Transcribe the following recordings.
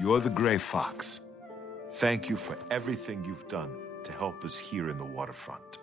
You're the Gray Fox. Thank you for everything you've done to help us here in the waterfront.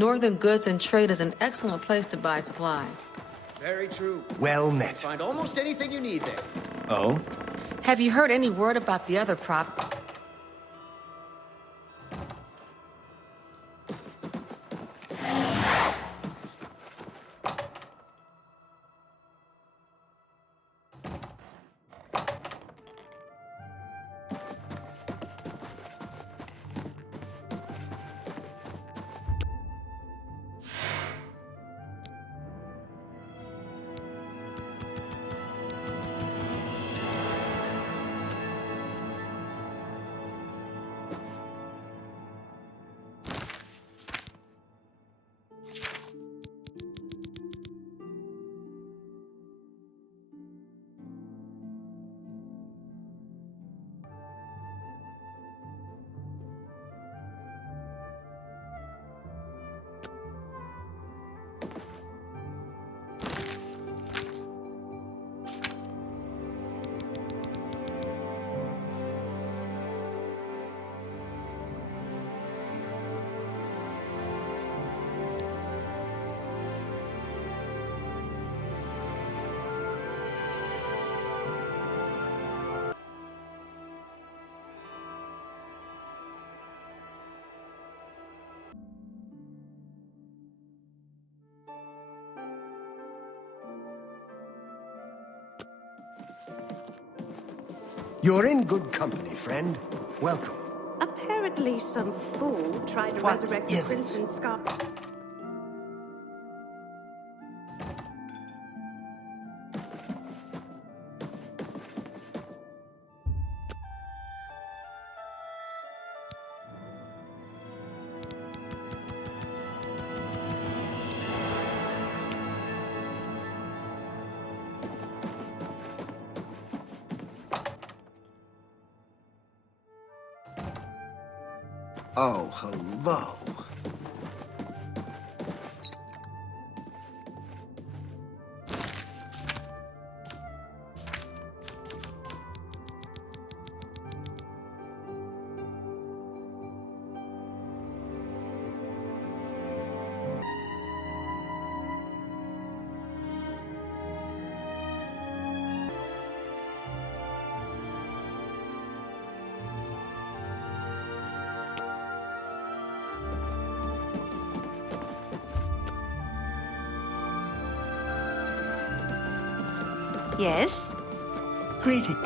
Northern Goods and Trade is an excellent place to buy supplies. Very true. Well met. Find almost anything you need there. Oh? Have you heard any word about the other prop? You're in good company, friend. Welcome. Apparently some fool tried to What resurrect the is it? Crimson Scar. Oh, hello. Yes? Greeting.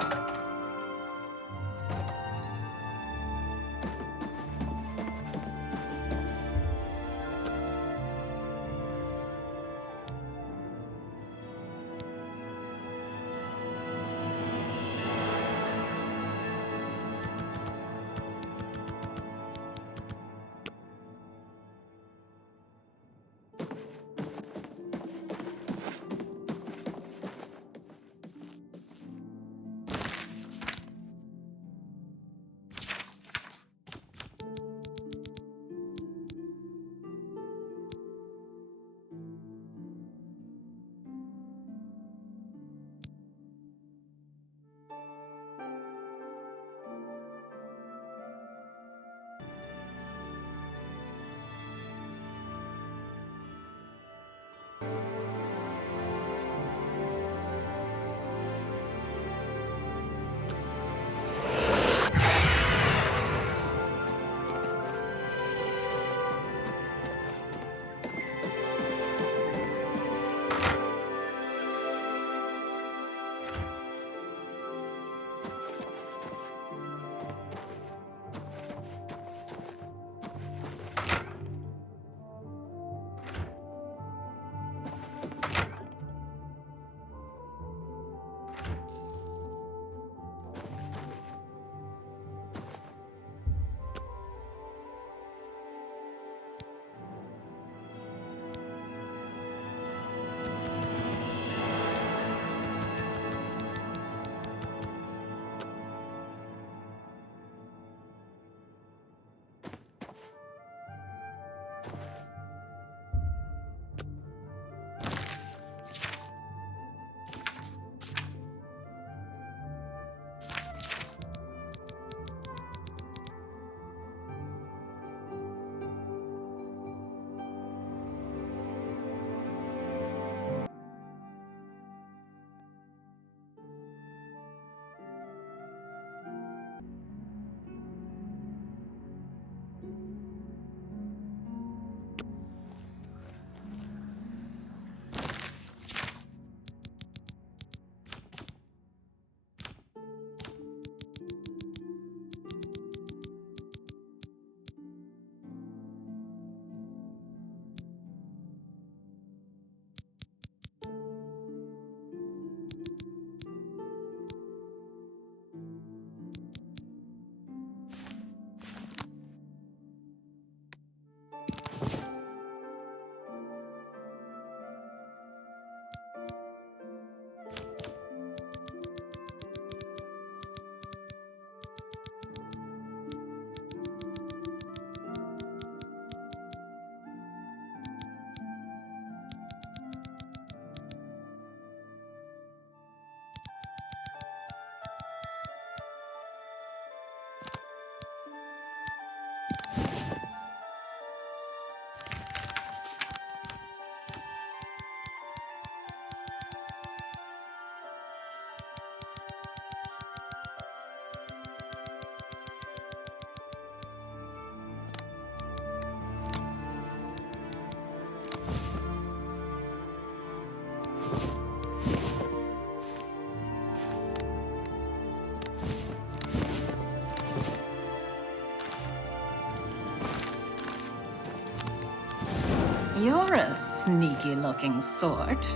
You're a sneaky-looking sort.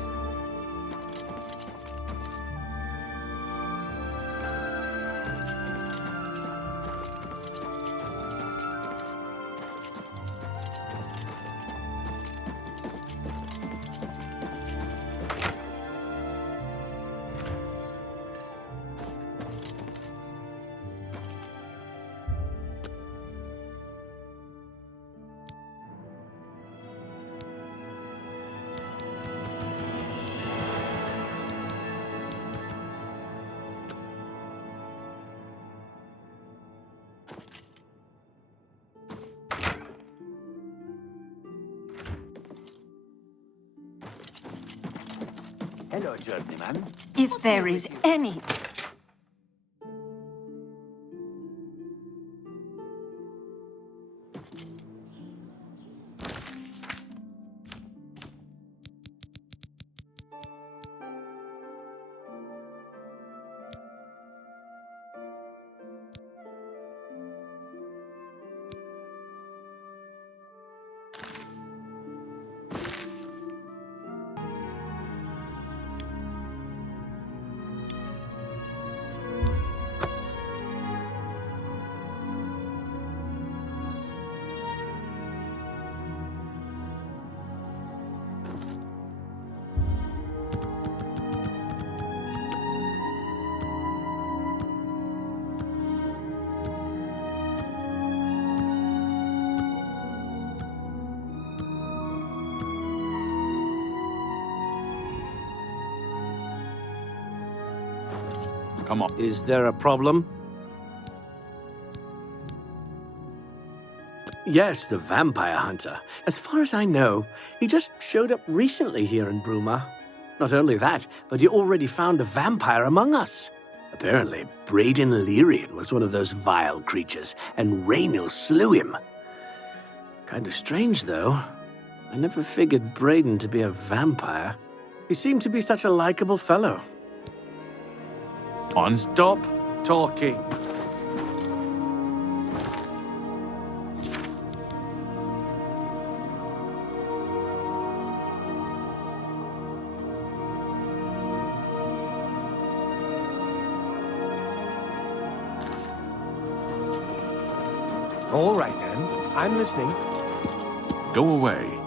Hello, journeyman. If there is any... Come on. Is there a problem? Yes, the vampire hunter. As far as I know, he just showed up recently here in Bruma. Not only that, but he already found a vampire among us. Apparently, Braden Lyrian was one of those vile creatures, and Raynor slew him. Kinda strange, though. I never figured Braden to be a vampire. He seemed to be such a likable fellow. On. Stop talking. All right, then. I'm listening. Go away.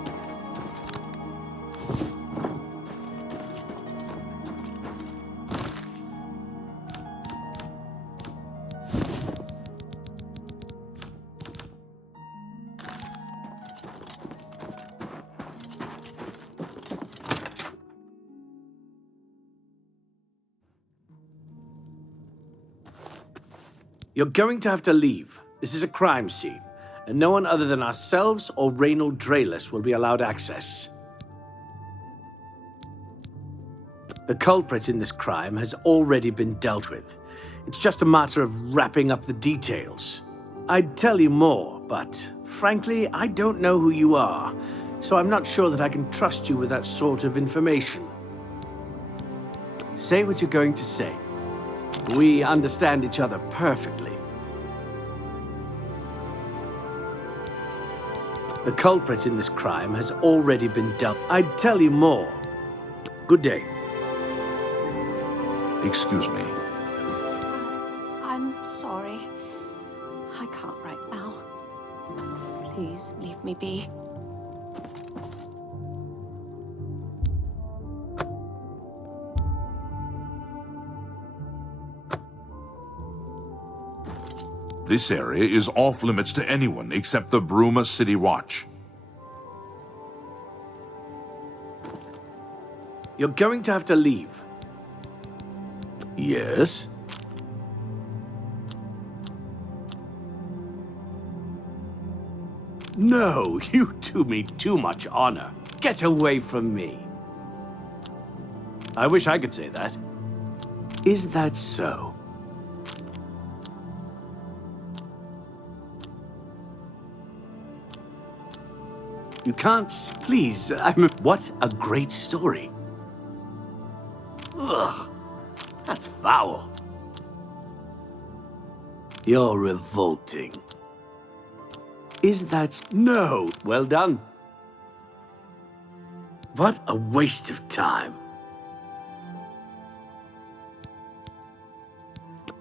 You're going to have to leave. This is a crime scene, and no one other than ourselves or Reynold Draelus will be allowed access. The culprit in this crime has already been dealt with. It's just a matter of wrapping up the details. I'd tell you more, but frankly, I don't know who you are, so I'm not sure that I can trust you with that sort of information. Say what you're going to say. We understand each other perfectly. The culprit in this crime has already been dealt. I'd tell you more. Good day. Excuse me. I'm sorry. I can't right now. Please leave me be. This area is off limits to anyone except the Bruma City Watch. You're going to have to leave. Yes? No, you do me too much honor. Get away from me. I wish I could say that. Is that so? You can't... Please, What a great story. Ugh, that's foul. You're revolting. Is that... No. Well done. What a waste of time.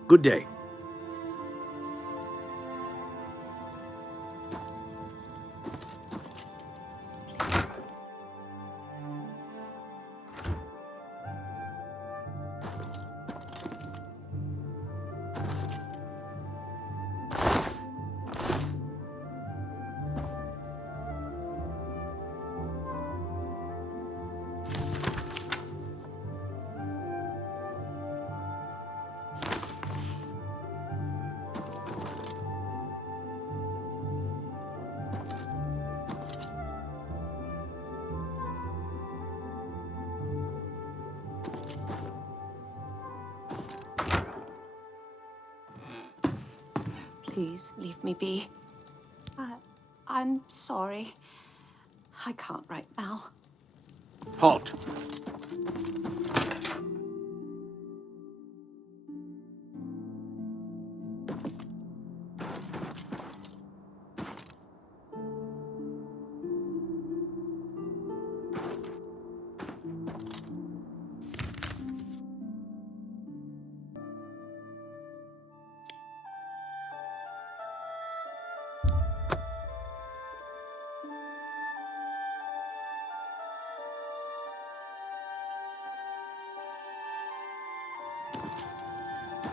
Good day. Please leave me be. I'm sorry. I can't right now. Halt.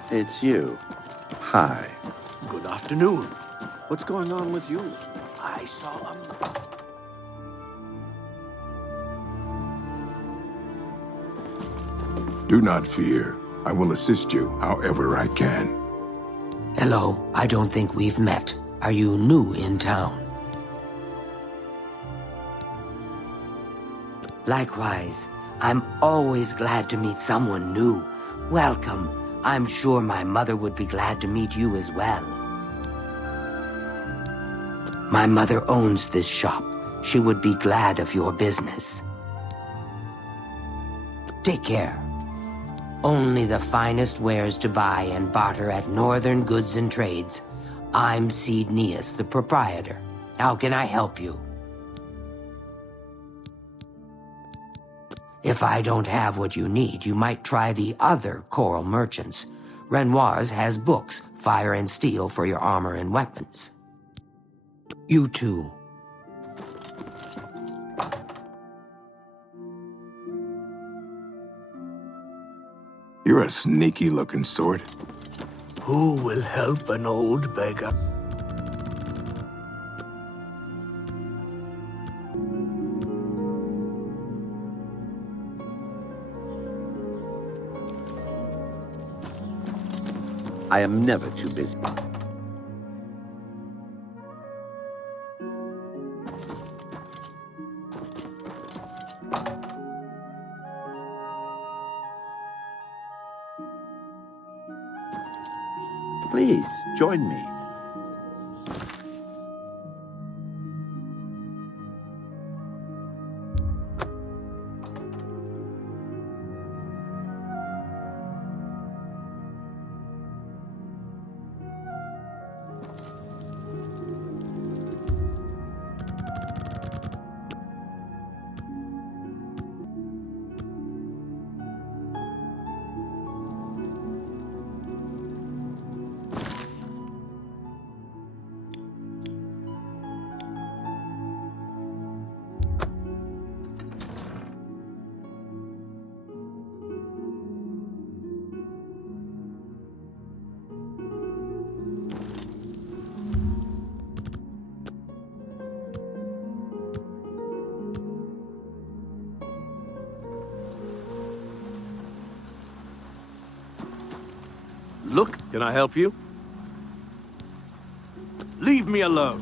It's you. Hi. Good afternoon. What's going on with you? I saw him. Do not fear. I will assist you however I can. Hello, I don't think we've met. Are you new in town? Likewise, I'm always glad to meet someone new. Welcome. I'm sure my mother would be glad to meet you as well. My mother owns this shop. She would be glad of your business. Take care. Only the finest wares to buy and barter at Northern Goods and Trades. I'm Cednius, the proprietor. How can I help you? If I don't have what you need, you might try the other coral merchants. Renoir's has books, fire and steel for your armor and weapons. You too. You're a sneaky-looking sort. Who will help an old beggar? I am never too busy. Please, join me. Look, can I help you? Leave me alone.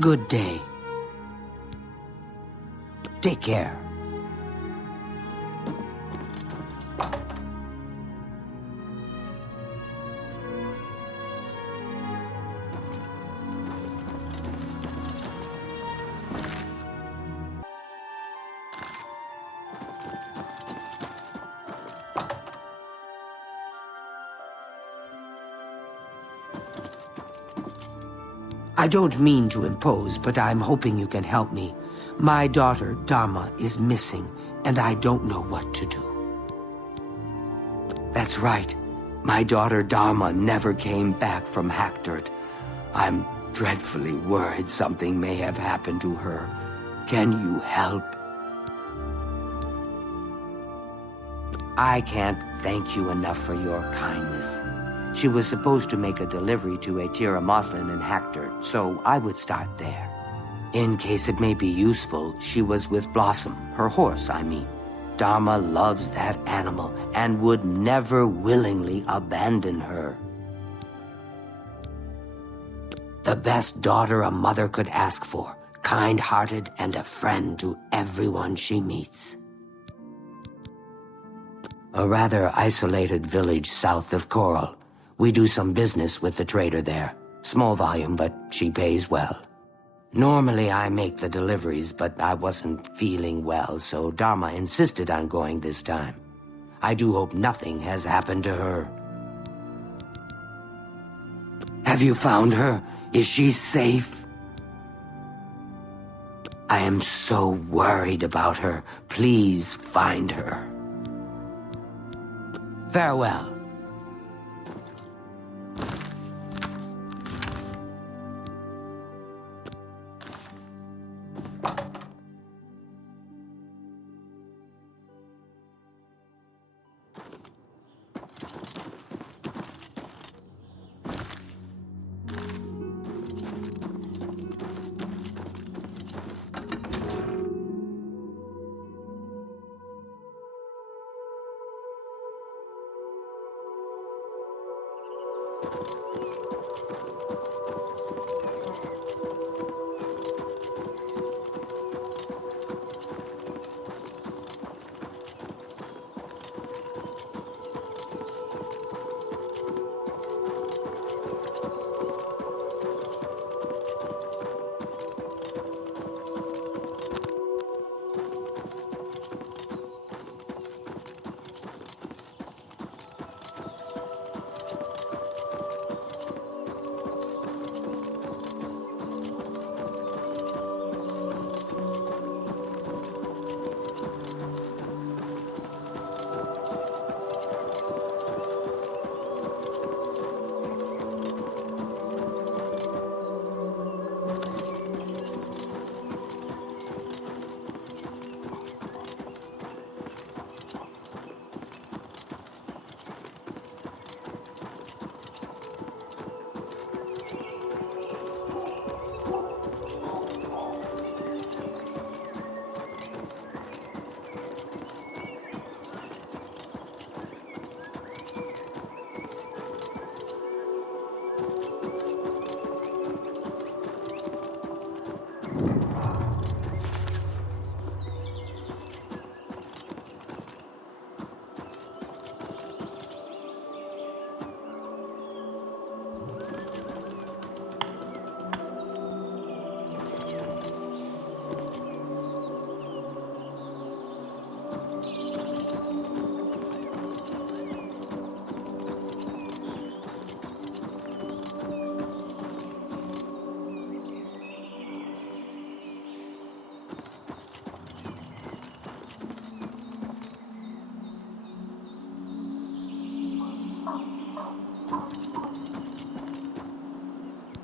Good day. Take care. I don't mean to impose, but I'm hoping you can help me. My daughter, Dharma, is missing, and I don't know what to do. That's right. My daughter Dharma never came back from Hackdirt. I'm dreadfully worried something may have happened to her. Can you help? I can't thank you enough for your kindness. She was supposed to make a delivery to Atira Moslin in Hackdirt, so I would start there. In case it may be useful, she was with Blossom, her horse, I mean. Dharma loves that animal and would never willingly abandon her. The best daughter a mother could ask for, kind-hearted and a friend to everyone she meets. A rather isolated village south of Coral. We do some business with the trader there. Small volume, but she pays well. Normally I make the deliveries, but I wasn't feeling well, so Dharma insisted on going this time. I do hope nothing has happened to her. Have you found her? Is she safe? I am so worried about her. Please find her. Farewell.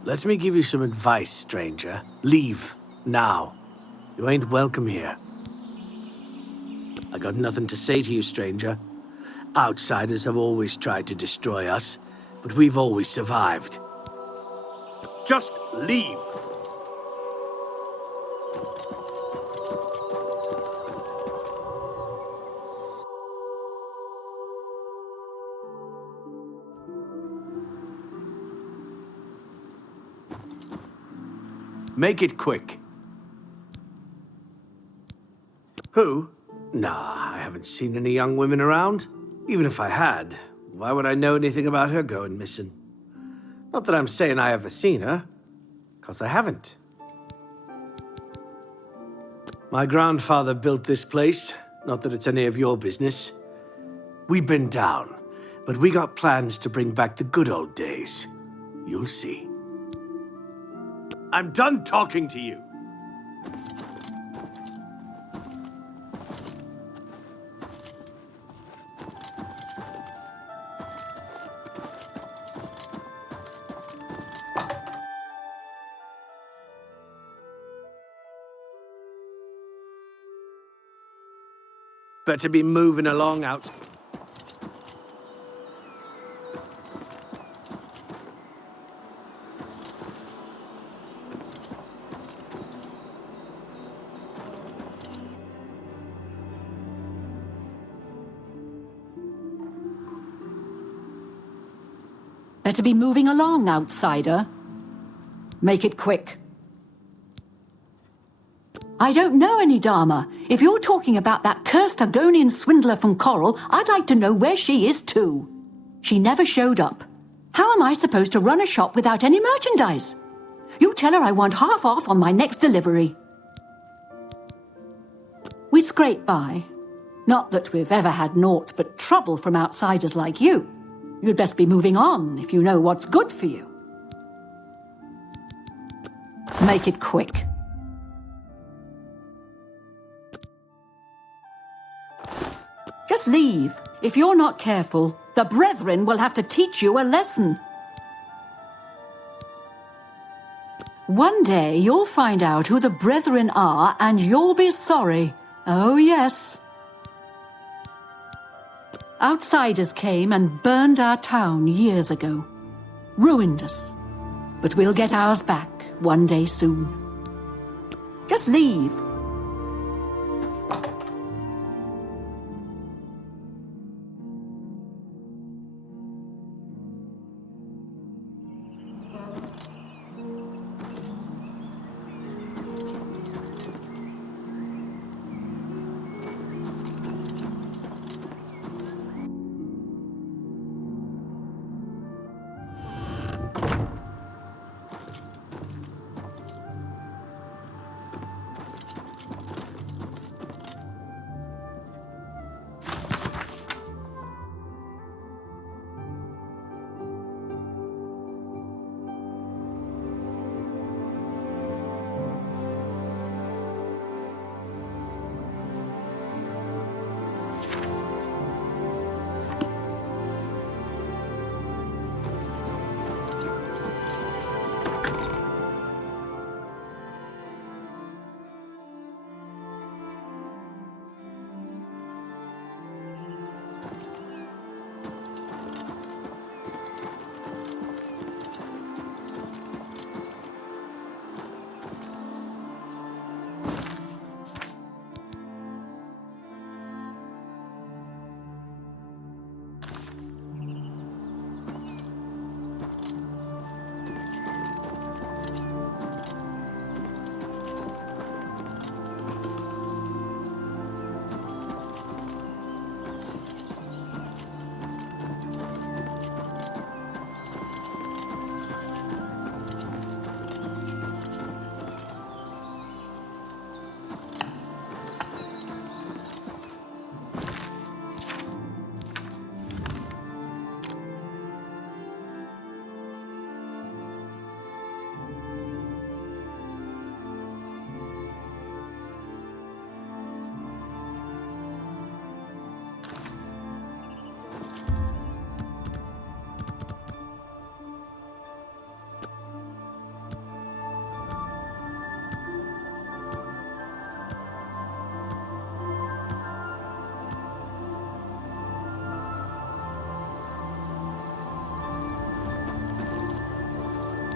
Let me give you some advice, stranger. Leave, now. You ain't welcome here. I got nothing to say to you, stranger. Outsiders have always tried to destroy us, but we've always survived. Just leave! Make it quick. Who? Nah, I haven't seen any young women around. Even if I had, why would I know anything about her going missing? Not that I'm saying I ever seen her, 'cause I haven't. My grandfather built this place, not that it's any of your business. We've been down, but we got plans to bring back the good old days. You'll see. I'm done talking to you. Better be moving along out. Better be moving along, outsider. Make it quick. I don't know any Dharma. If you're talking about that cursed Argonian swindler from Coral, I'd like to know where she is too. She never showed up. How am I supposed to run a shop without any merchandise? You tell her I want half off on my next delivery. We scrape by. Not that we've ever had naught but trouble from outsiders like you. You'd best be moving on if you know what's good for you. Make it quick. Just leave. If you're not careful, the Brethren will have to teach you a lesson. One day you'll find out who the Brethren are and you'll be sorry. Oh yes. Outsiders came and burned our town years ago. Ruined us. But we'll get ours back one day soon. Just leave.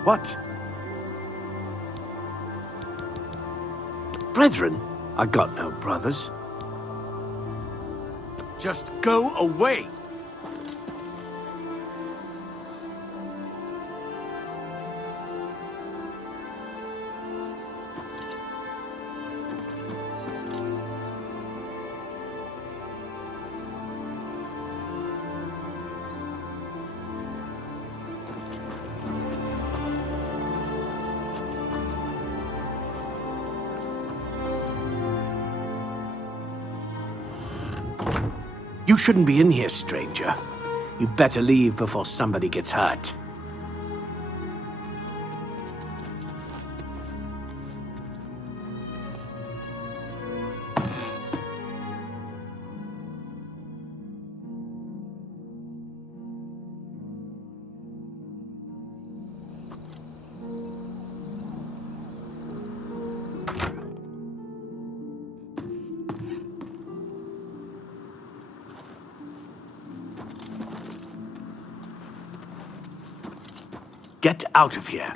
What? Brethren? I got no brothers. Just go away! You shouldn't be in here, stranger. You better leave before somebody gets hurt. get out of here.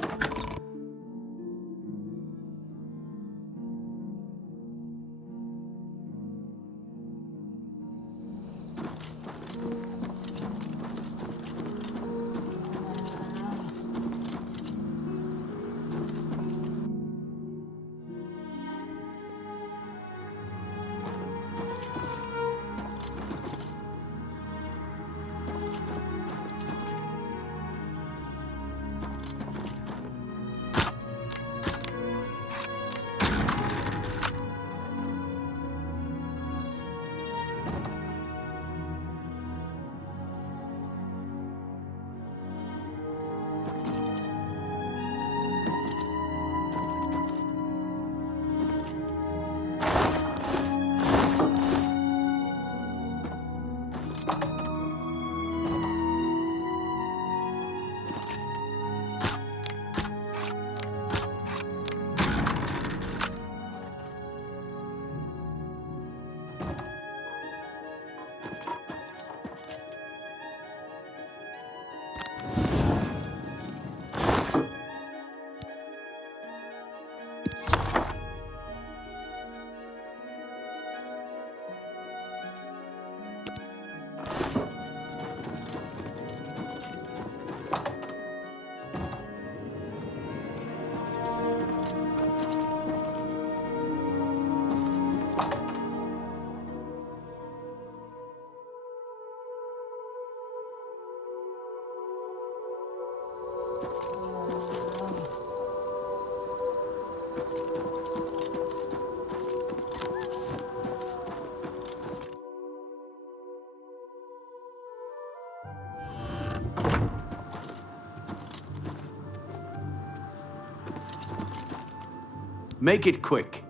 Make it quick.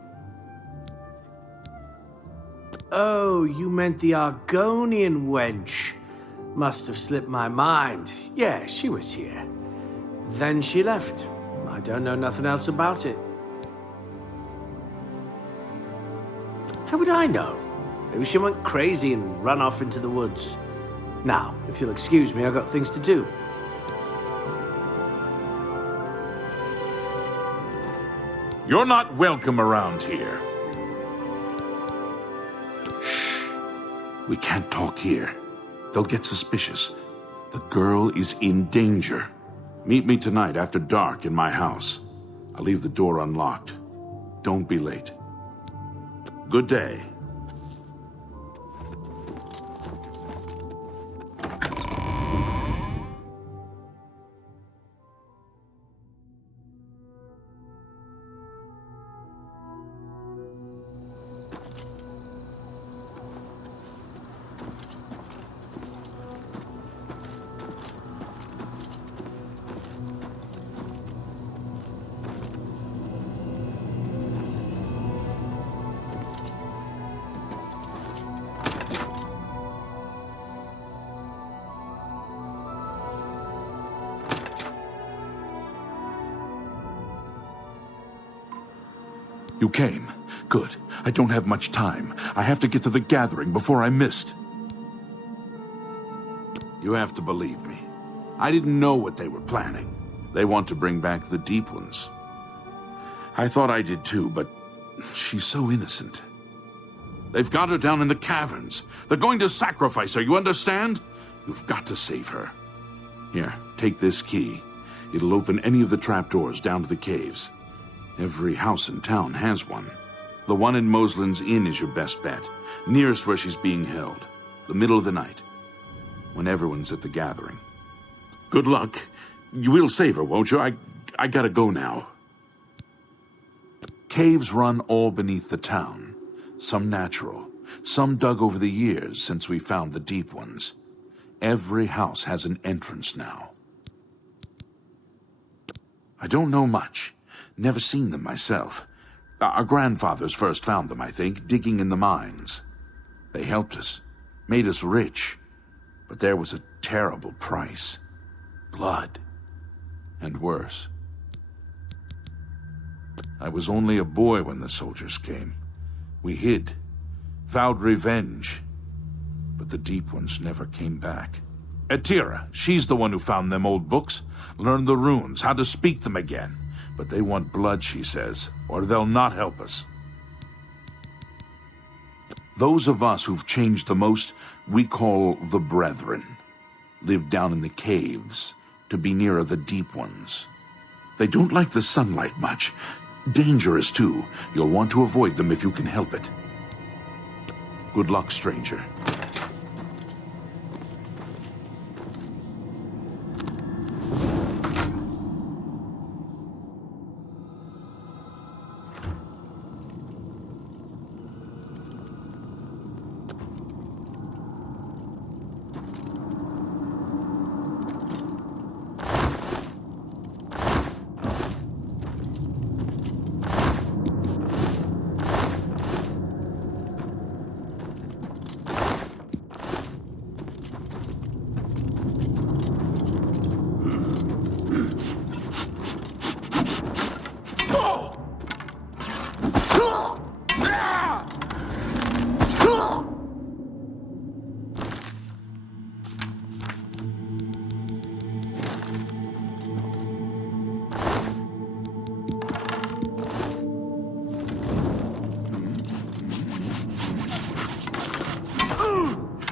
Oh, you meant the Argonian wench. Must have slipped my mind. Yeah, she was here. Then she left. I don't know nothing else about it. How would I know? Maybe she went crazy and ran off into the woods. Now, if you'll excuse me, I've got things to do. You're not welcome around here. Shh. We can't talk here. They'll get suspicious. The girl is in danger. Meet me tonight after dark in my house. I'll leave the door unlocked. Don't be late. Good day. You came. Good. I don't have much time. I have to get to the gathering before I missed. You have to believe me. I didn't know what they were planning. They want to bring back the Deep Ones. I thought I did too, but she's so innocent. They've got her down in the caverns. They're going to sacrifice her, you understand? You've got to save her. Here, take this key. It'll open any of the trapdoors down to the caves. Every house in town has one. The one in Moslin's Inn is your best bet, nearest where she's being held. The middle of the night, when everyone's at the gathering. Good luck. You will save her, won't you? I gotta go now. Caves run all beneath the town. Some natural, some dug over the years since we found the deep ones. Every house has an entrance now. I don't know much. Never seen them myself. Our grandfathers first found them, I think, digging in the mines. They helped us, made us rich. But there was a terrible price. Blood. And worse. I was only a boy when the soldiers came. We hid, vowed revenge. But the Deep Ones never came back. Atira, she's the one who found them old books. Learned the runes, how to speak them again. But they want blood, she says, or they'll not help us. Those of us who've changed the most, we call the Brethren. Live down in the caves, to be nearer the deep ones. They don't like the sunlight much. Dangerous, too. You'll want to avoid them if you can help it. Good luck, stranger.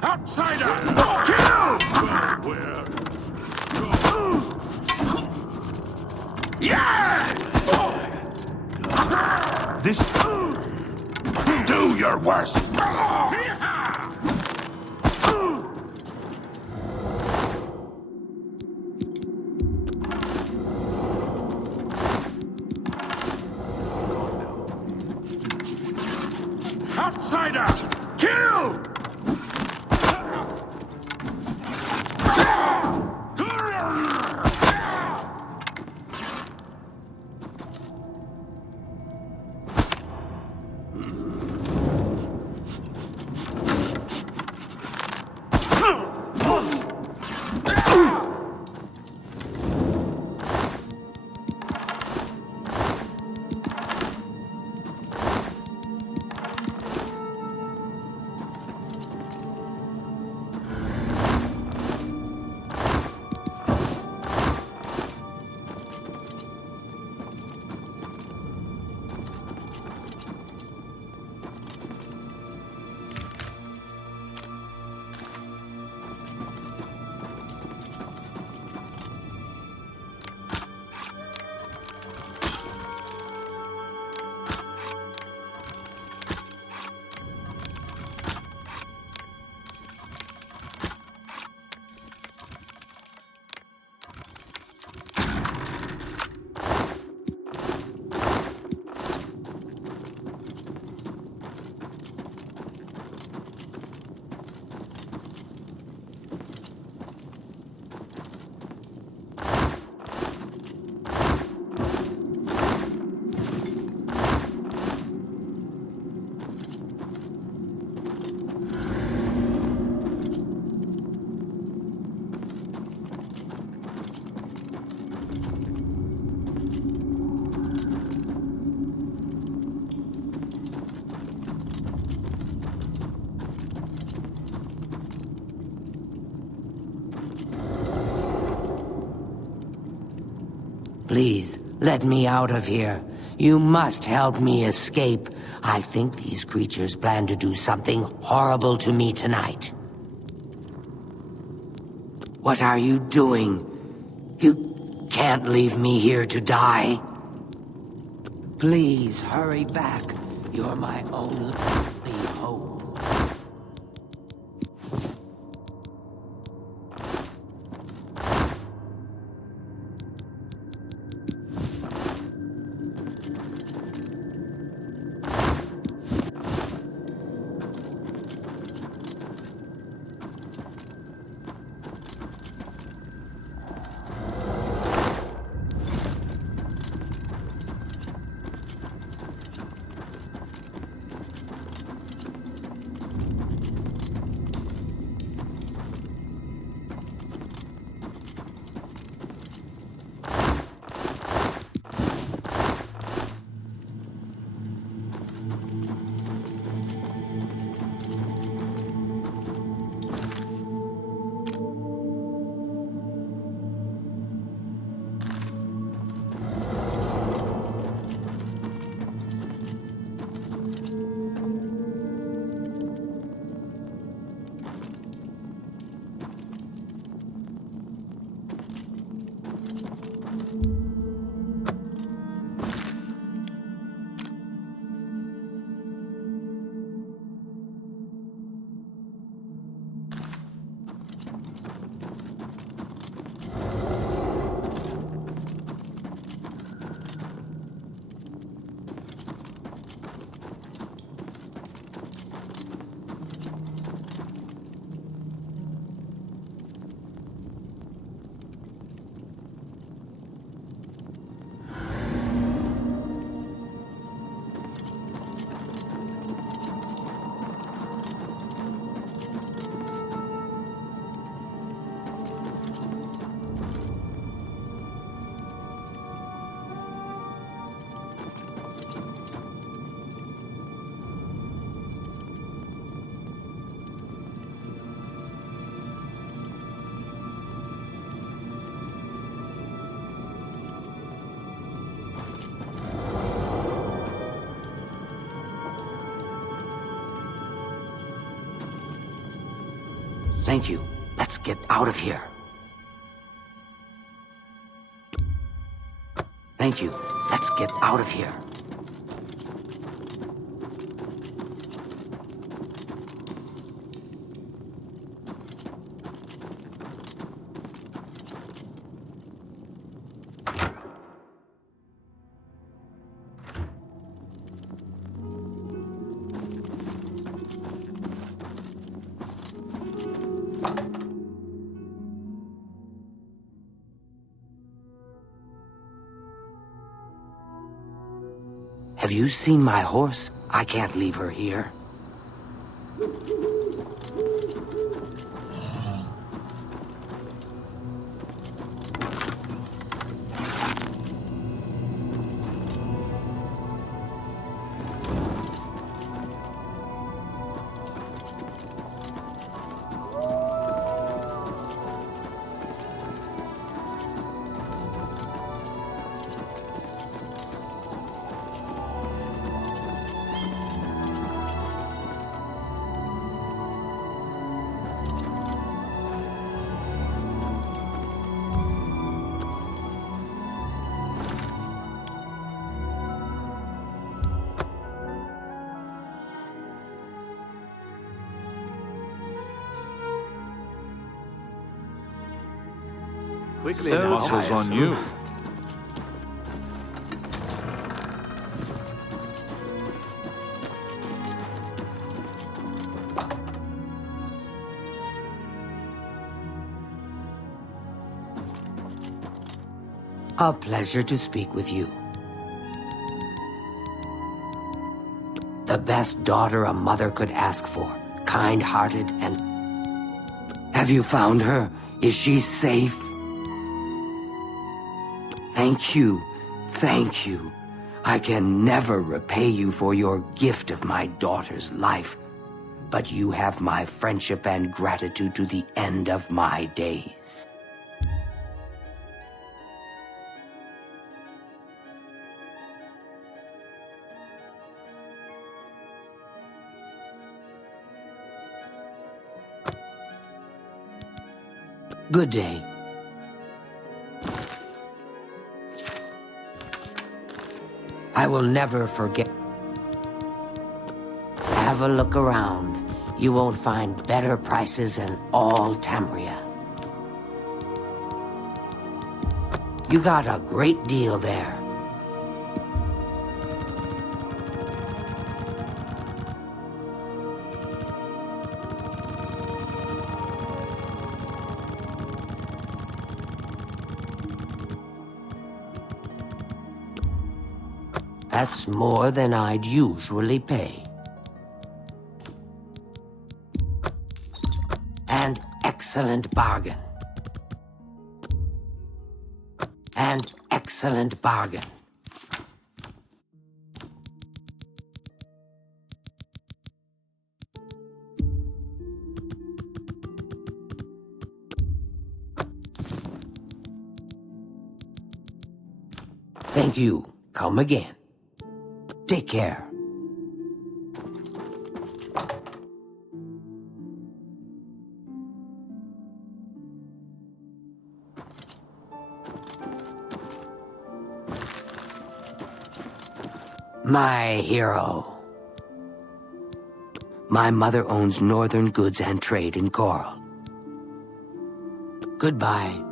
Outsider! Kill! Where? Yeah! This... Do your worst! Outsider! Kill! Please, let me out of here. You must help me escape. I think these creatures plan to do something horrible to me tonight. What are you doing? You can't leave me here to die. Please, hurry back. You're my only hope. Thank you. Let's get out of here. Thank you. Let's get out of here. Have you seen my horse? I can't leave her here. Quickly So now, Muscles guys. on you. A pleasure to speak with you. The best daughter a mother could ask for. Kind-hearted and... Have you found her? Is she safe? Thank you. Thank you. I can never repay you for your gift of my daughter's life, but you have my friendship and gratitude to the end of my days. Good day. I will never forget. Have a look around. You won't find better prices in all Tamria. You got a great deal there. That's more than I'd usually pay. An excellent bargain. An excellent bargain. Thank you. Come again. Take care. My hero. My mother owns Northern Goods and Trade in Coral. Goodbye.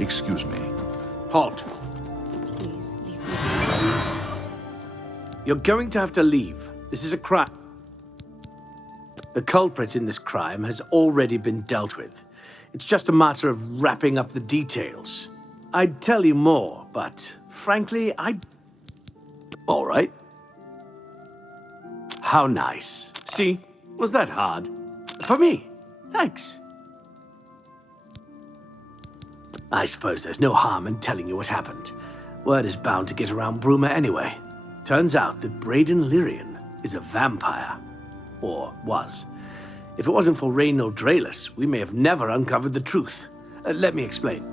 Excuse me. Halt. Please, leave me alone. You're going to have to leave. This is a crime. The culprit in this crime has already been dealt with. It's just a matter of wrapping up the details. I'd tell you more, but frankly, All right. How nice. See? Was that hard? For me. Thanks. I suppose there's no harm in telling you what happened. Word is bound to get around Bruma anyway. Turns out that Braden Lyrian is a vampire. Or was. If it wasn't for Reynald Draelus, we may have never uncovered the truth. Let me explain.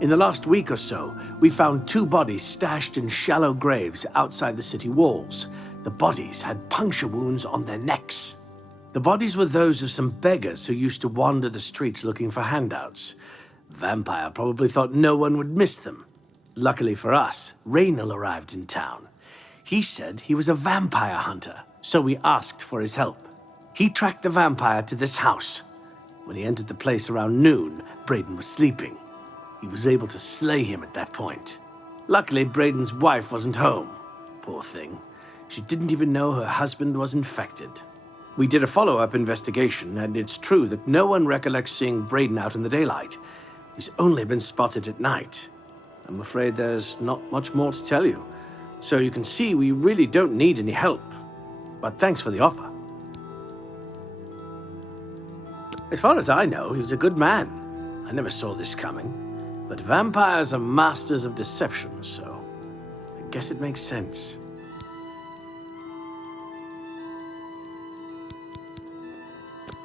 In the last week or so, we found 2 bodies stashed in shallow graves outside the city walls. The bodies had puncture wounds on their necks. The bodies were those of some beggars who used to wander the streets looking for handouts. Vampire probably thought no one would miss them. Luckily for us, Reynald arrived in town. He said he was a vampire hunter, so we asked for his help. He tracked the vampire to this house. When he entered the place around noon, Braden was sleeping. He was able to slay him at that point. Luckily, Braden's wife wasn't home. Poor thing. She didn't even know her husband was infected. We did a follow-up investigation, and it's true that no one recollects seeing Braden out in the daylight. He's only been spotted at night. I'm afraid there's not much more to tell you. So you can see we really don't need any help. But thanks for the offer. As far as I know, he was a good man. I never saw this coming. But vampires are masters of deception, so I guess it makes sense.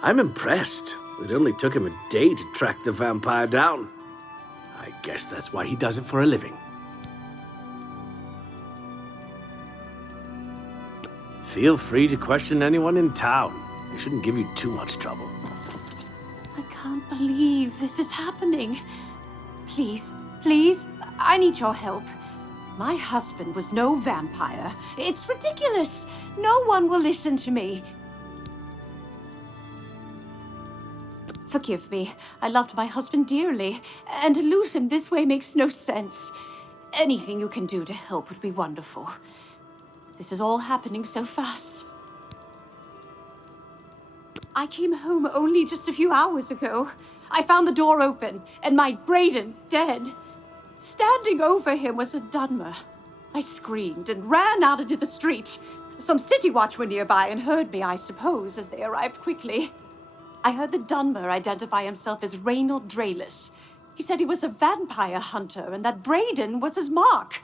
I'm impressed. It only took him a day to track the vampire down. I guess that's why he does it for a living. Feel free to question anyone in town. It shouldn't give you too much trouble. I can't believe this is happening. Please, please, I need your help. My husband was no vampire. It's ridiculous. No one will listen to me. Forgive me. I loved my husband dearly, and to lose him this way makes no sense. Anything you can do to help would be wonderful. This is all happening so fast. I came home only just a few hours ago. I found the door open, and my Braden dead. Standing over him was a Dunmer. I screamed and ran out into the street. Some city watch were nearby and heard me, I suppose, as they arrived quickly. I heard the Dunmer identify himself as Reynald Draelus. He said he was a vampire hunter and that Braden was his mark.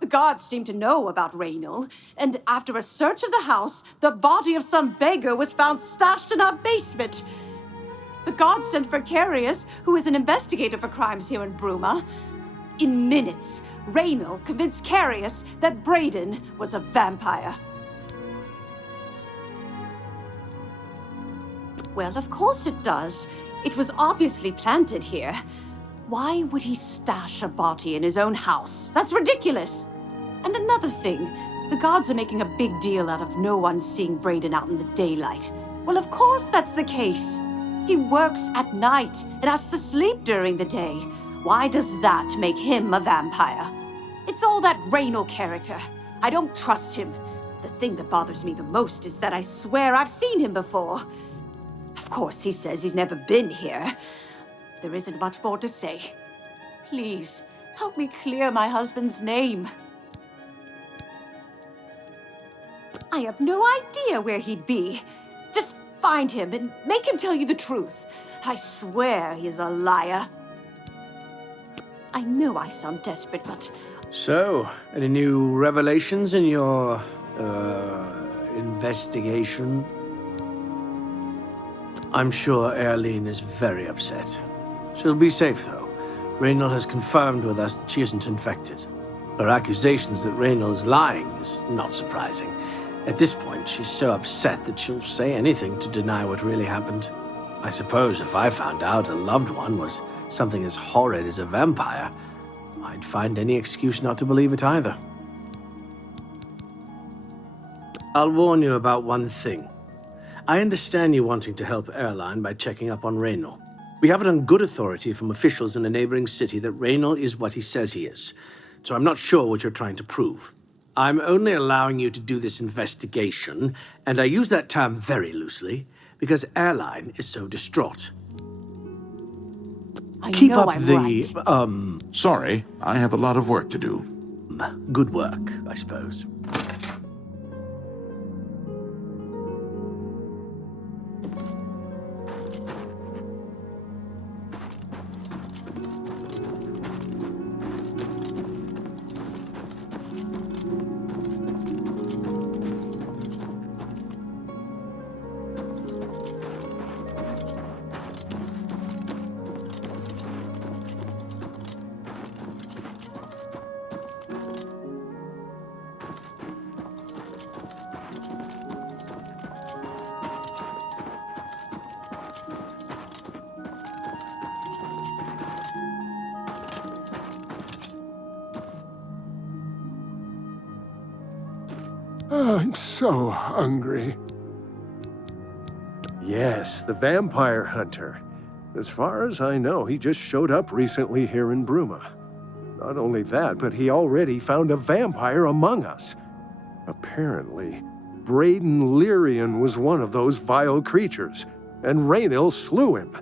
The guards seemed to know about Reynald, and after a search of the house, the body of some beggar was found stashed in our basement. The guards sent for Carius, who is an investigator for crimes here in Bruma. In minutes, Reynald convinced Carius that Braden was a vampire. Well, of course it does. It was obviously planted here. Why would he stash a body in his own house? That's ridiculous. And another thing, the guards are making a big deal out of no one seeing Braden out in the daylight. Well, of course that's the case. He works at night and has to sleep during the day. Why does that make him a vampire? It's all that Reynald character. I don't trust him. The thing that bothers me the most is that I swear I've seen him before. Of course, he says he's never been here. There isn't much more to say. Please, help me clear my husband's name. I have no idea where he'd be. Just find him and make him tell you the truth. I swear he's a liar. I know I sound desperate, but... So, any new revelations in your, investigation? I'm sure Erlene is very upset. She'll be safe, though. Reynald has confirmed with us that she isn't infected. Her accusations that Reynald is lying is not surprising. At this point, she's so upset that she'll say anything to deny what really happened. I suppose if I found out a loved one was something as horrid as a vampire, I'd find any excuse not to believe it either. I'll warn you about one thing. I understand you wanting to help Erline by checking up on Reynald. We have it on good authority from officials in a neighboring city that Raynor is what he says he is. So I'm not sure what you're trying to prove. I'm only allowing you to do this investigation, and I use that term very loosely, because Airline is so distraught. I Keep know up I'm the, right. Sorry, I have a lot of work to do. good work, I suppose. I'm so hungry. Yes, the vampire hunter. As far as I know, he just showed up recently here in Bruma. Not only that, but he already found a vampire among us. Apparently, Braden Lyrian was one of those vile creatures, and Raynil slew him.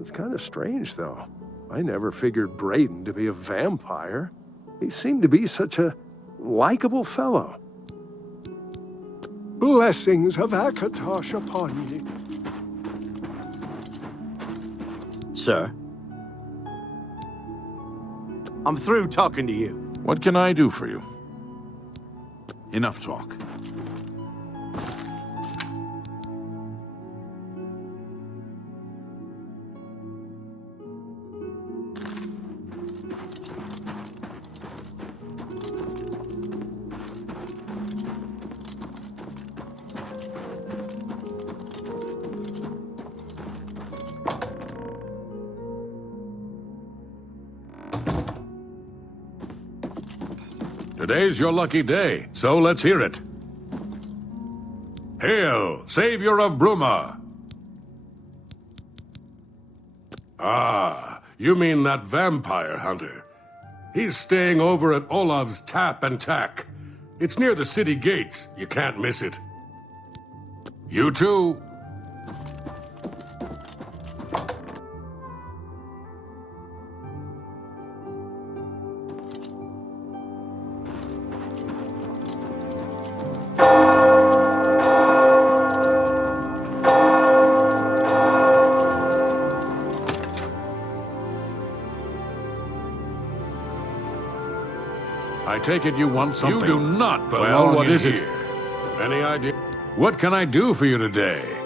It's kind of strange, though. I never figured Braden to be a vampire. He seemed to be such a likable fellow. Blessings of Akatosh upon ye. Sir? I'm through talking to you. What can I do for you? Enough talk. Today's your lucky day, so let's hear it. Hail, Savior of Bruma! Ah, you mean that vampire hunter. He's staying over at Olav's Tap and Tack. It's near the city gates. You can't miss it. You too. I take it you want something. You do not belong well, what is here. It? Any idea? What can I do for you today?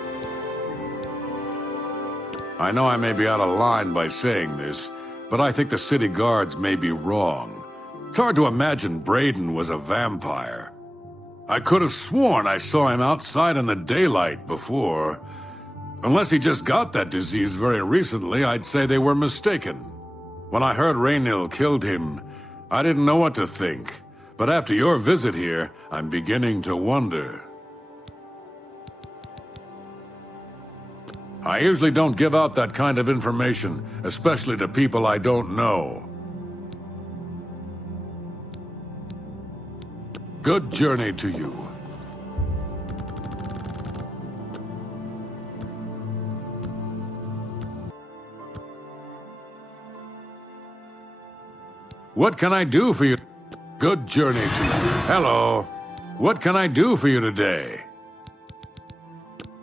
I know I may be out of line by saying this, but I think the city guards may be wrong. It's hard to imagine Braden was a vampire. I could have sworn I saw him outside in the daylight before. Unless he just got that disease very recently, I'd say they were mistaken. When I heard Raynil killed him, I didn't know what to think, but after your visit here, I'm beginning to wonder. I usually don't give out that kind of information, especially to people I don't know. Good journey to you. What can I do for you? Good journey to you. Hello. What can I do for you today?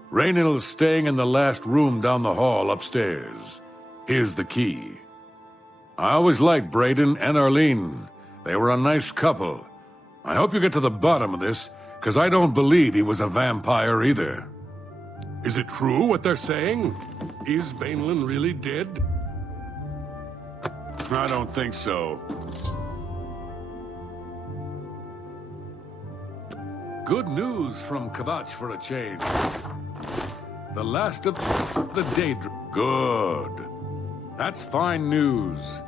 Raynil's staying in the last room down the hall upstairs. Here's the key. I always liked Braden and Arlene. They were a nice couple. I hope you get to the bottom of this, because I don't believe he was a vampire either. Is it true what they're saying? Is Bainlin really dead? I don't think so. Good news from Kvatch for a change. The last of the day. Good. That's fine news.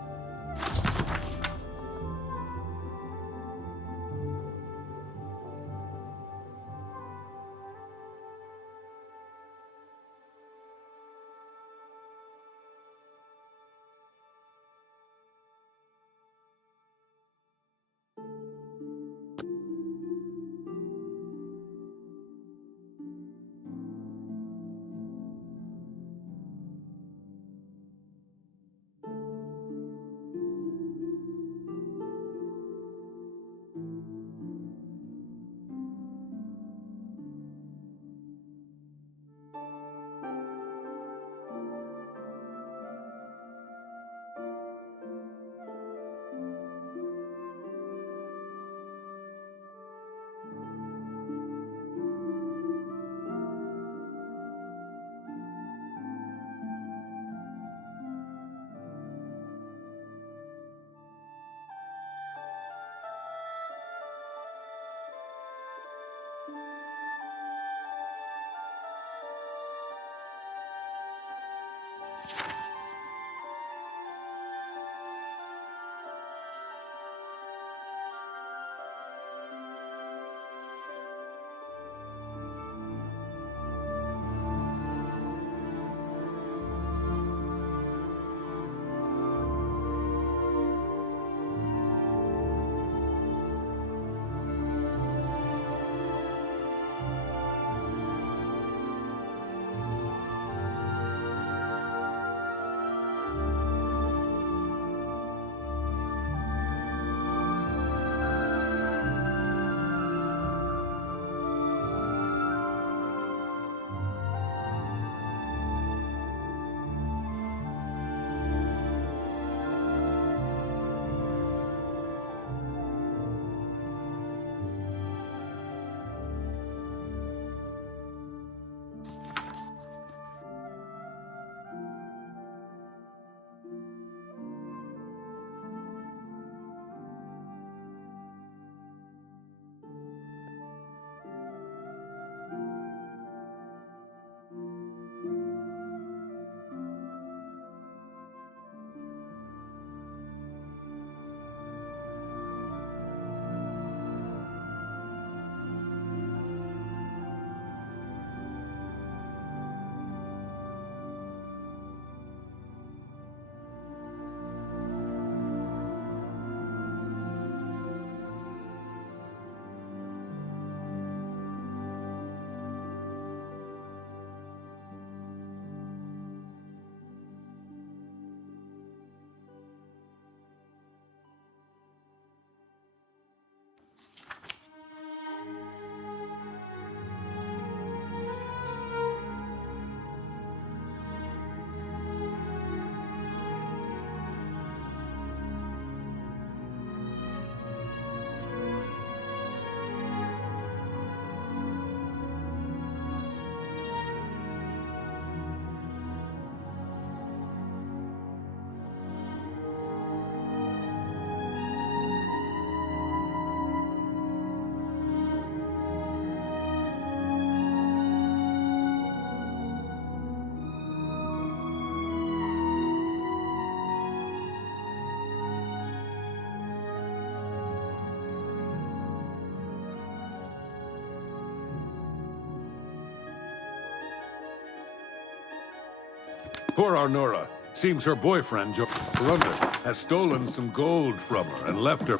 Poor Arnora. Seems her boyfriend, Jorunda, has stolen some gold from her and left her.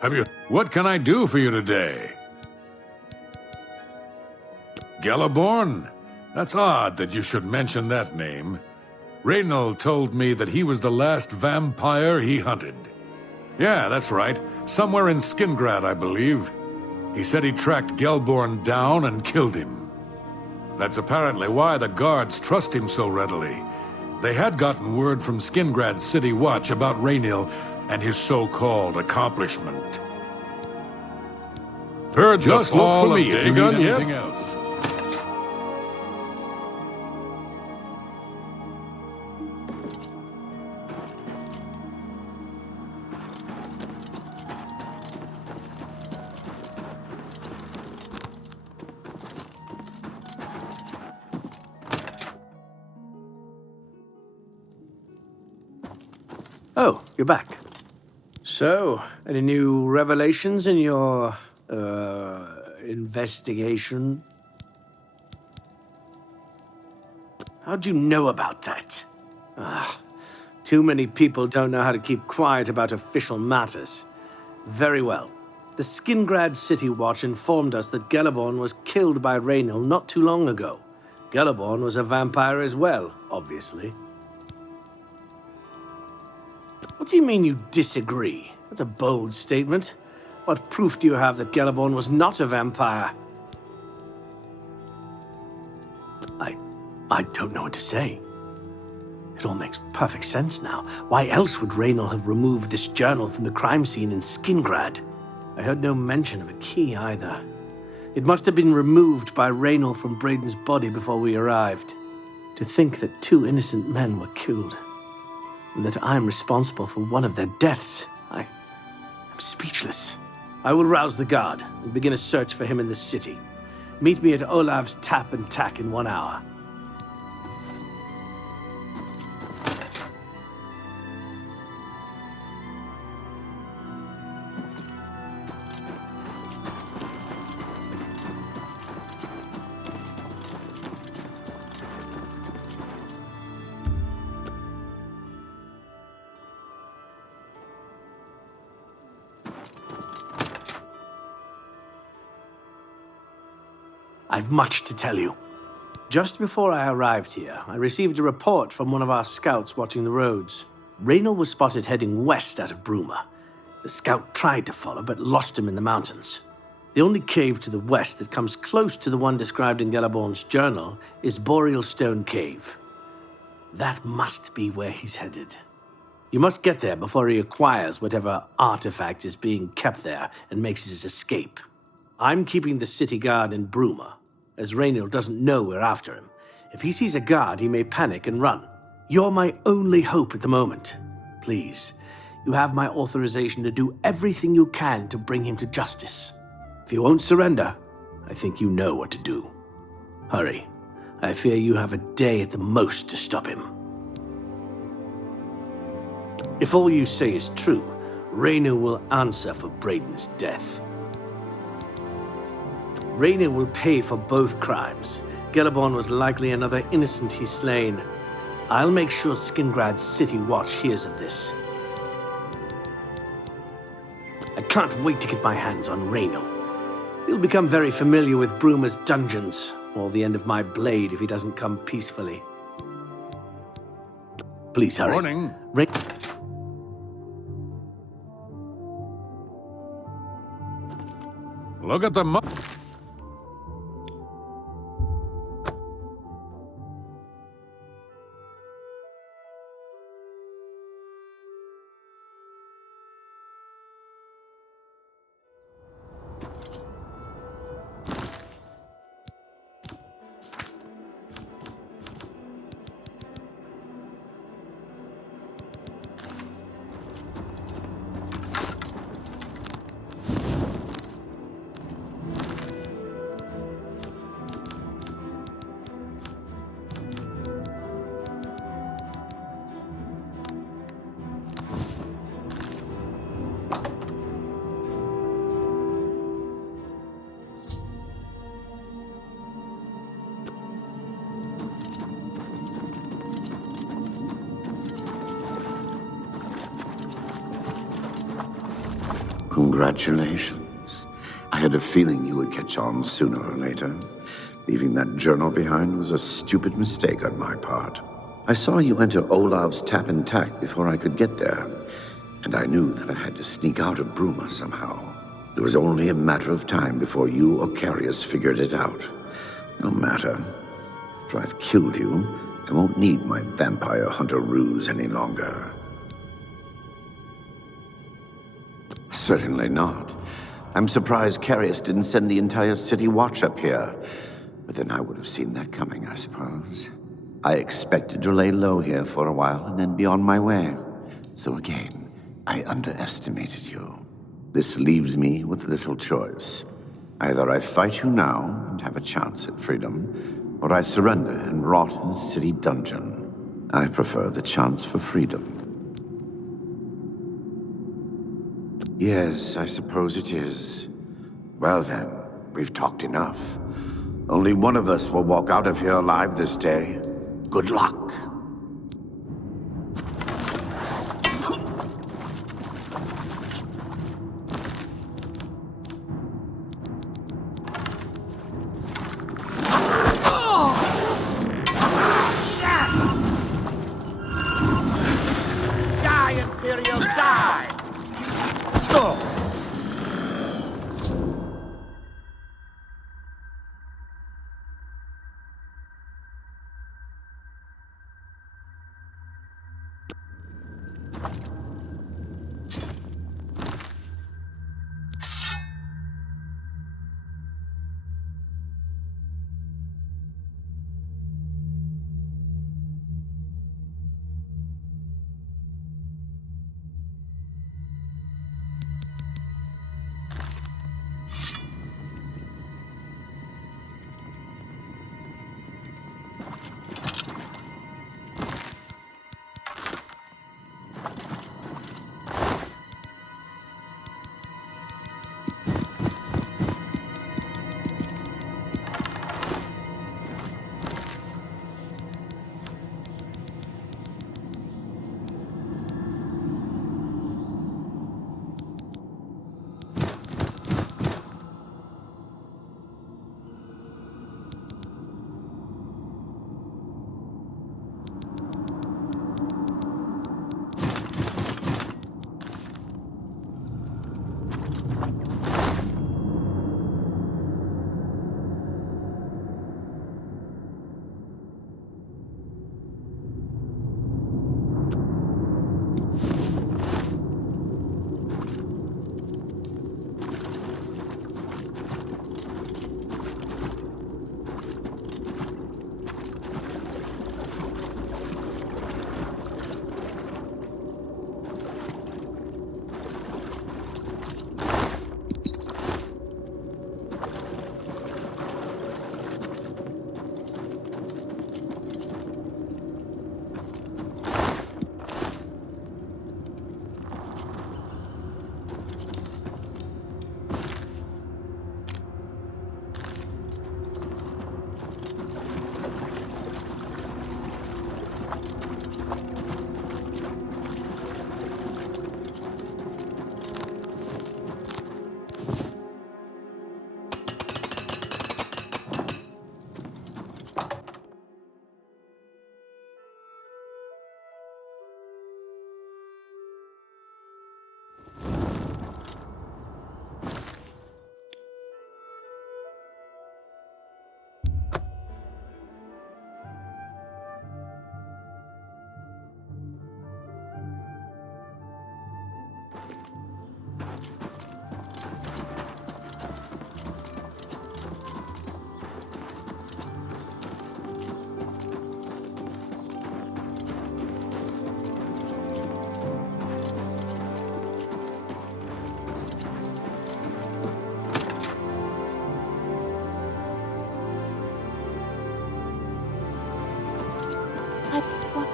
Have you... What can I do for you today? Galaborn? That's odd that you should mention that name. Reynald told me that he was the last vampire he hunted. Yeah, that's right. Somewhere in Skingrad, I believe. He said he tracked Gelborn down and killed him. That's apparently why the guards trust him so readily. They had gotten word from Skingrad's City Watch about Raynil and his so-called accomplishment. Heard just look for me if you need anything else. Oh, you're back. So, any new revelations in your, investigation? How'd you know about that? Too many people don't know how to keep quiet about official matters. Very well. The Skingrad City Watch informed us that Galaborn was killed by Raynil not too long ago. Galaborn was a vampire as well, obviously. What do you mean you disagree? That's a bold statement. What proof do you have that Galaborn was not a vampire? I don't know what to say. It all makes perfect sense now. Why else would Raynil have removed this journal from the crime scene in Skingrad? I heard no mention of a key either. It must have been removed by Raynil from Braden's body before we arrived. To think that 2 innocent men were killed, and that I'm responsible for one of their deaths, I'm speechless. I will rouse the guard and begin a search for him in the city. Meet me at Olav's Tap and Tack in 1 hour. I've much to tell you. Just before I arrived here, I received a report from one of our scouts watching the roads. Raynor was spotted heading west out of Bruma. The scout tried to follow, but lost him in the mountains. The only cave to the west that comes close to the one described in Galaborn's journal is Boreal Stone Cave. That must be where he's headed. You must get there before he acquires whatever artifact is being kept there and makes his escape. I'm keeping the city guard in Bruma, as Raynor doesn't know we're after him. If he sees a guard, he may panic and run. You're my only hope at the moment. Please, you have my authorization to do everything you can to bring him to justice. If he won't surrender, I think you know what to do. Hurry. I fear you have a day at the most to stop him. If all you say is true, Raynor will answer for Braden's death. Raynor will pay for both crimes. Galaborn was likely another innocent he's slain. I'll make sure Skingrad's City Watch hears of this. I can't wait to get my hands on Raynor. He'll become very familiar with Bruma's dungeons, or the end of my blade if he doesn't come peacefully. Please hurry. Morning. Look at the Congratulations. I had a feeling you would catch on sooner or later. Leaving that journal behind was a stupid mistake on my part. I saw you enter Olav's Tap and Tack before I could get there, and I knew that I had to sneak out of Bruma somehow. It was only a matter of time before you or Carius figured it out. No matter. After I've killed you, I won't need my vampire hunter ruse any longer. Certainly not. I'm surprised Carius didn't send the entire city watch up here. But then I would have seen that coming, I suppose. I expected to lay low here for a while and then be on my way. So again, I underestimated you. This leaves me with little choice. Either I fight you now and have a chance at freedom, or I surrender and rot in a city dungeon. I prefer the chance for freedom. Yes, I suppose it is. Well then, we've talked enough. Only one of us will walk out of here alive this day. Good luck. Die, Imperial, die!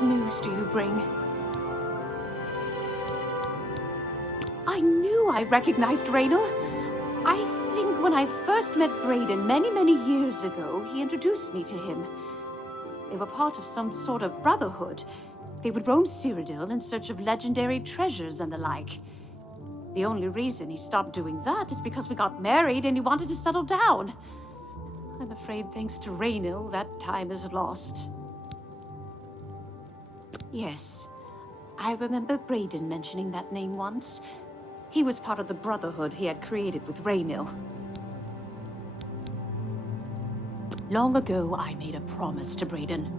news do you bring? I knew I recognized Raynal. I think when I first met Brayden many years ago, he introduced me to him. They were part of some sort of brotherhood. They would roam Cyrodiil in search of legendary treasures and the like. The only reason he stopped doing that is because we got married and he wanted to settle down. I'm afraid thanks to Raynal, that time is lost. Yes, I remember Brayden mentioning that name once. He was part of the brotherhood he had created with Raynal. Long ago, I made a promise to Brayden.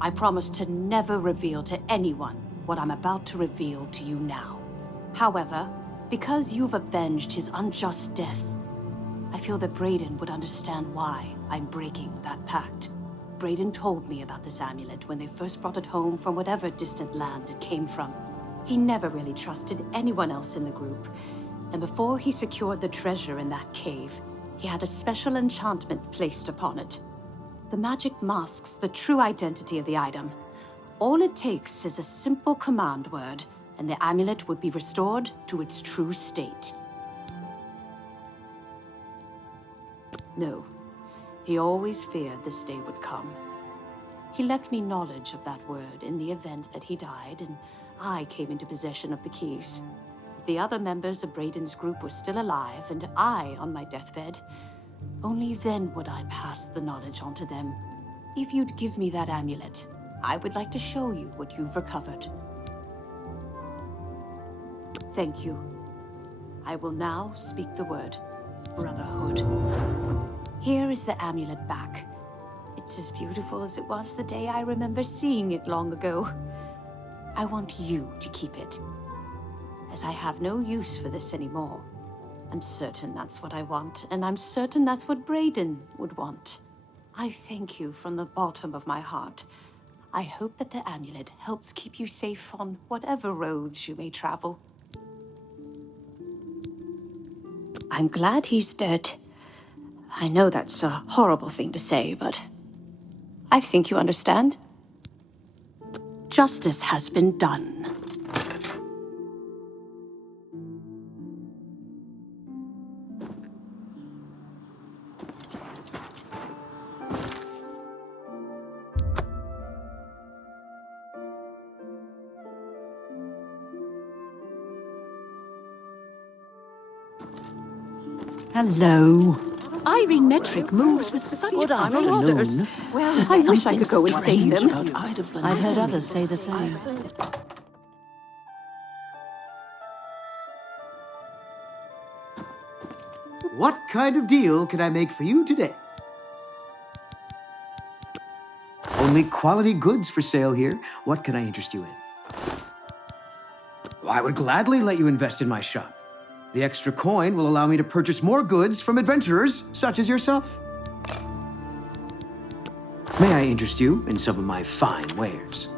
I promised to never reveal to anyone what I'm about to reveal to you now. However, because you've avenged his unjust death, I feel that Brayden would understand why I'm breaking that pact. Brayden told me about this amulet when they first brought it home from whatever distant land it came from. He never really trusted anyone else in the group, and before he secured the treasure in that cave, he had a special enchantment placed upon it. The magic masks the true identity of the item. All it takes is a simple command word, and the amulet would be restored to its true state. No, he always feared this day would come. He left me knowledge of that word in the event that he died, and I came into possession of the keys. If the other members of Brayden's group were still alive, and I on my deathbed, only then would I pass the knowledge on to them. If you'd give me that amulet, I would like to show you what you've recovered. Thank you. I will now speak the word Brotherhood. Here is the amulet back. It's as beautiful as it was the day I remember seeing it long ago. I want you to keep it, as I have no use for this anymore. I'm certain that's what I want, and I'm certain that's what Brayden would want. I thank you from the bottom of my heart. I hope that the amulet helps keep you safe on whatever roads you may travel. I'm glad he's dead. I know that's a horrible thing to say, but I think you understand. Justice has been done. Hello. Irene Metric moves with such afternoon. Well, I wish I could go and save them. I've heard others say the same. What kind of deal can I make for you today? Only quality goods for sale here. What can I interest you in? I would gladly let you invest in my shop. The extra coin will allow me to purchase more goods from adventurers such as yourself. May I interest you in some of my fine wares?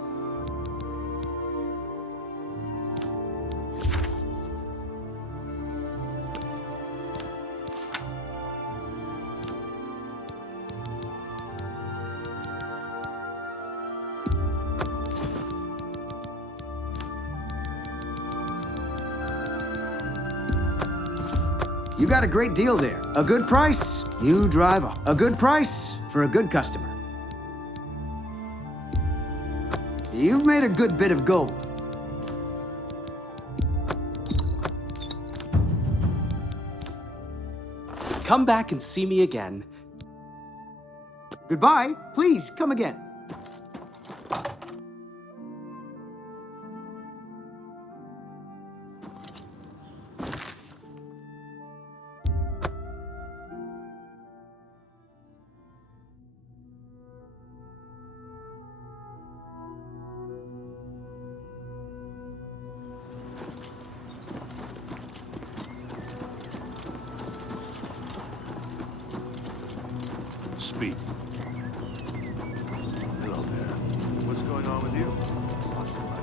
You got a great deal there. A good price. You drive a good price for a good customer. You've made a good bit of gold. Come back and see me again. Goodbye. Please, come again. Speak. Hello there. What's going on with you? Saw somebody.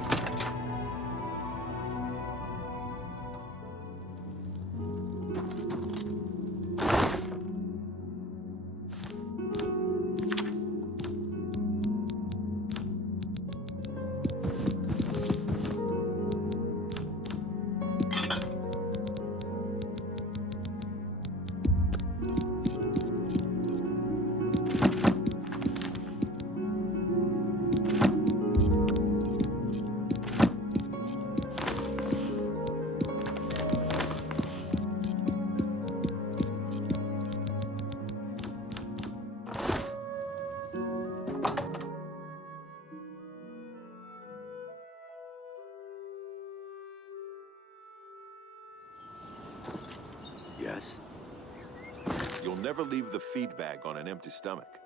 You'll never leave the feed bag on an empty stomach.